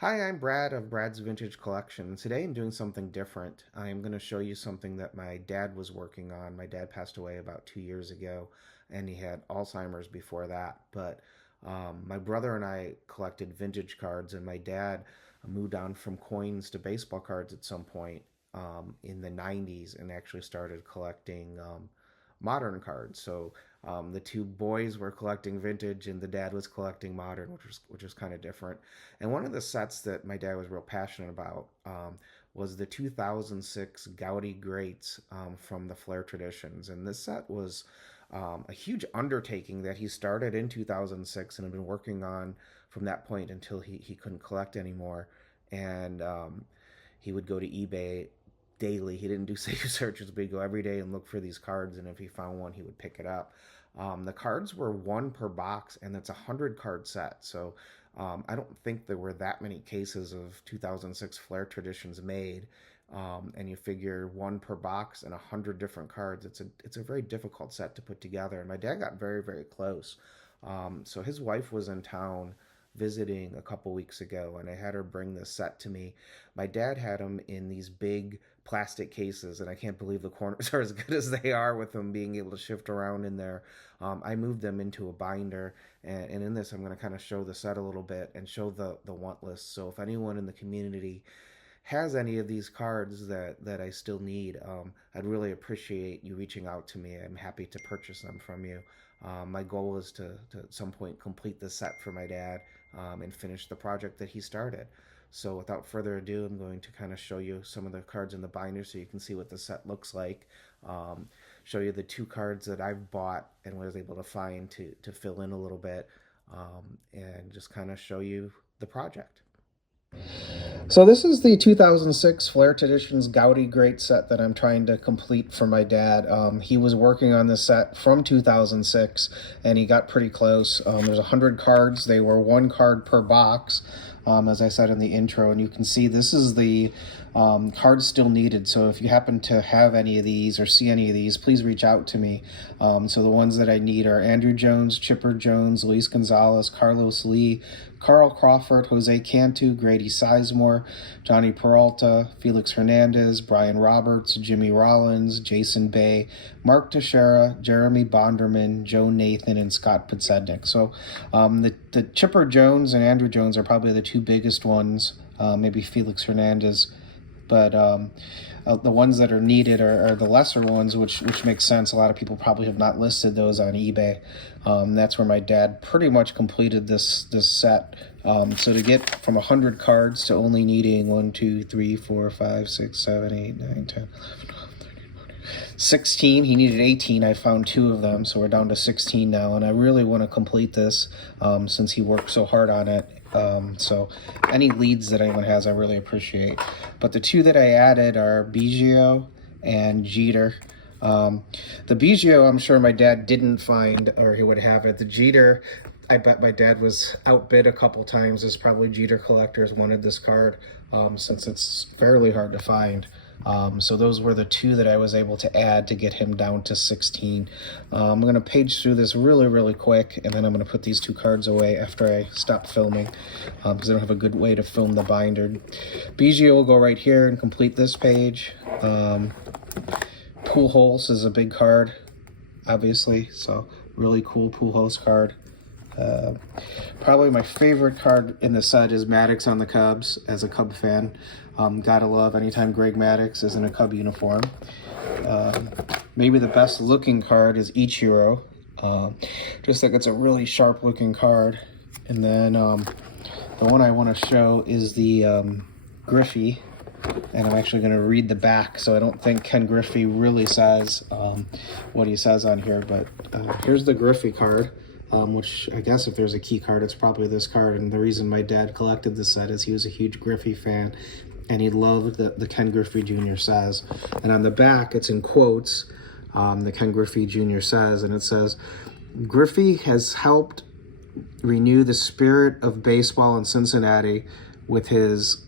Hi, I'm Brad of Brad's Vintage Collection. Today I'm doing something different. I'm going to show you something that my dad was working on. My dad passed away about 2 years ago, and he had Alzheimer's before that. But my brother and I collected vintage cards, and my dad moved on from coins to baseball cards at some point in the 90s and actually started collecting modern cards. So the two boys were collecting vintage, and the dad was collecting modern, which was kind of different. And one of the sets that my dad was real passionate about was the 2006 Goudey Greats from the Flair Traditions, and this set was a huge undertaking that he started in 2006 and had been working on from that point until he couldn't collect anymore. And he would go to eBay daily. He didn't do save searches, but he'd go every day and look for these cards, and if he found one, he would pick it up. The cards were one per box, and it's a 100 card set. So I don't think there were that many cases of 2006 Flair Traditions made. And you figure one per box and 100 different cards. It's a very difficult set to put together. And my dad got very, very close. So his wife was in town visiting a couple weeks ago, and I had her bring this set to me. My dad had them in these big plastic cases, and I can't believe the corners are as good as they are with them being able to shift around in there. I moved them into a binder, and in this I'm going to kind of show the set a little bit and show the want list. So if anyone in the community has any of these cards that I still need, I'd really appreciate you reaching out to me. I'm happy to purchase them from you. My goal is to at some point complete the set for my dad and finish the project that he started. So without further ado, I'm going to kind of show you some of the cards in the binder so you can see what the set looks like. Show you the two cards that I've bought and was able to find to fill in a little bit, and just kind of show you the project. So this is the 2006 Flair Traditions Goudey Great set that I'm trying to complete for my dad. He was working on this set from 2006, and he got pretty close. There's 100 cards. They were one card per box, as I said in the intro, and you can see this is the cards still needed. So if you happen to have any of these or see any of these, please reach out to me. So the ones that I need are Andrew Jones, Chipper Jones, Luis Gonzales, Carlos Lee, Carl Crawford, Jose Cantu, Grady Sizemore, Johnny Peralta, Felix Hernandez, Brian Roberts, Jimmy Rollins, Jason Bay, Mark Teixeira, Jeremy Bonderman, Joe Nathan, and Scott Podsednik. So the Chipper Jones and Andrew Jones are probably the two biggest ones, maybe Felix Hernandez. But the ones that are needed are the lesser ones, which makes sense. A lot of people probably have not listed those on eBay. That's where my dad pretty much completed this set. So to get from 100 cards to only needing 1, 2, 3, 4, 5, 6, 7, 8, 9, 10, 16. He needed 18. I found 2 of them, so we're down to 16 now. And I really want to complete this since he worked so hard on it. So any leads that anyone has, I really appreciate. But the 2 that I added are Biggio and Jeter. The Biggio, I'm sure my dad didn't find, or he would have it. The Jeter, I bet my dad was outbid a couple times, as probably Jeter collectors wanted this card, since it's fairly hard to find. So those were the 2 that I was able to add to get him down to 16. I'm going to page through this really quick, and then I'm going to put these 2 cards away after I stop filming, because I don't have a good way to film the binder. Biggio will go right here and complete this page. Pujols is a big card, obviously, so really cool Pujols card. Probably my favorite card in the set is Maddox on the Cubs, as a Cub fan. Gotta love anytime Greg Maddox is in a Cub uniform. Maybe the best looking card is Ichiro. Just like it's a really sharp looking card. And then the one I want to show is the Griffey. And I'm actually going to read the back, so I don't think Ken Griffey really says what he says on here. But here's the Griffey card. Which I guess if there's a key card, it's probably this card. And the reason my dad collected this set is he was a huge Griffey fan, and he loved the Ken Griffey Jr. says. And on the back, it's in quotes, the Ken Griffey Jr. says, and it says, Griffey has helped renew the spirit of baseball in Cincinnati with his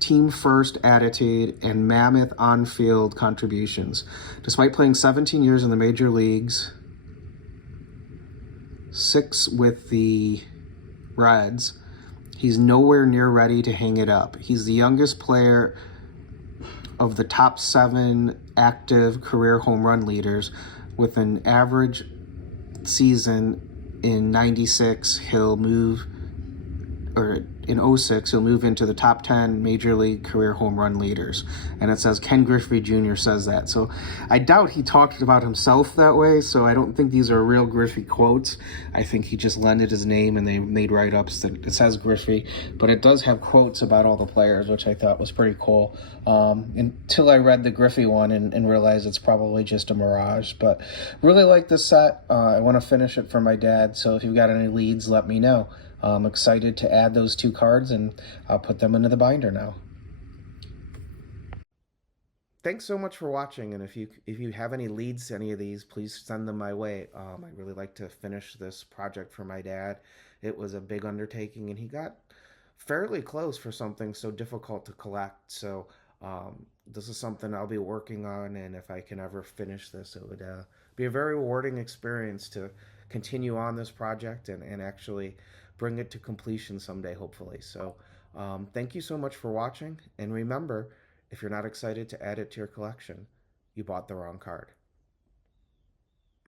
team-first attitude and mammoth on-field contributions. Despite playing 17 years in the major leagues, 6 with the Reds, He's nowhere near ready to hang it up. He's the youngest player of the top 7 active career home run leaders with an average season in 96. He'll move, or in 06, he'll move into the top 10 major league career home run leaders. And it says Ken Griffey Jr. says that. So I doubt he talked about himself that way, so I don't think these are real Griffey quotes. I think he just lended his name and they made write-ups that it says Griffey, but it does have quotes about all the players, which I thought was pretty cool. Until I read the Griffey one and realized it's probably just a mirage. But really like this set. I want to finish it for my dad, so if you've got any leads, let me know. I'm excited to add those 2 cards, and I'll put them into the binder now. Thanks so much for watching, and if you have any leads to any of these, please send them my way. I'd really like to finish this project for my dad. It was a big undertaking, and he got fairly close for something so difficult to collect. So this is something I'll be working on, and if I can ever finish this, it would be a very rewarding experience to continue on this project and actually bring it to completion someday, hopefully. So thank you so much for watching, and remember, if you're not excited to add it to your collection, you bought the wrong card.